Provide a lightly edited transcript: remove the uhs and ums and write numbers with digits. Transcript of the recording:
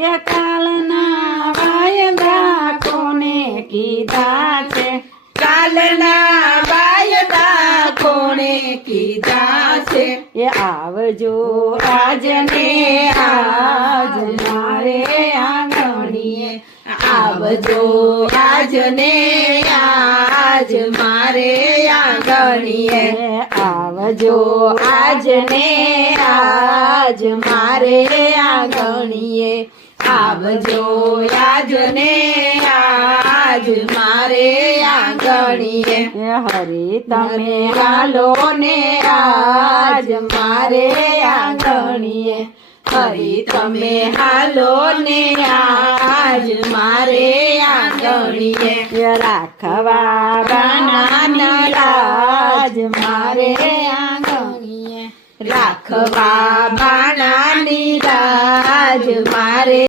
એ કાલના વાયદા કોને કીધા છે, કાલના વાયદા કોણે કીધા છે, એ આવજો આજને આજ મારે આંગણીએ, આવજો આજને આજ મારે આંગણીએ, આવજો આજને આજ મારે આંગણીએ, આવજો આજને આજ મારે આંગણીએ, હરી તમે હાલો ને આજ મારે આંગણીએ, હરી તમે હાલો ને આજ મારે આંગણીએ, રાખવા બાનાની લાજ મારે આંગણીએ, રાખવા બાણાની લાજ મારે